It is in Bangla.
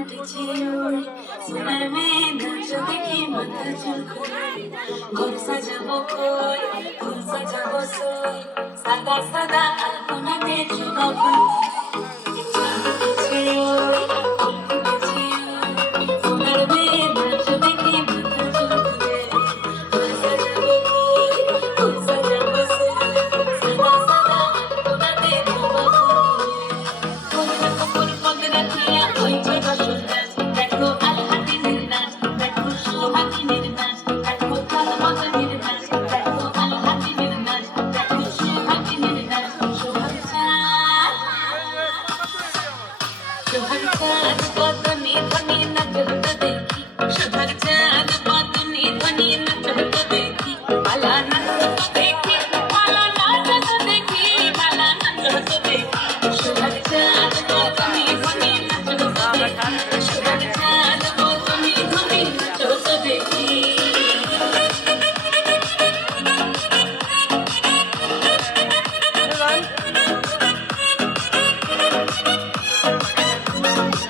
উঠেছে সোনার মেয়ে দুটো দেখে মাথা চুল খুলে ঘর সাজাবো কই ফুল সাজাবো সই সাদা সাদা আলপনাতে 就爱看我的。Bye.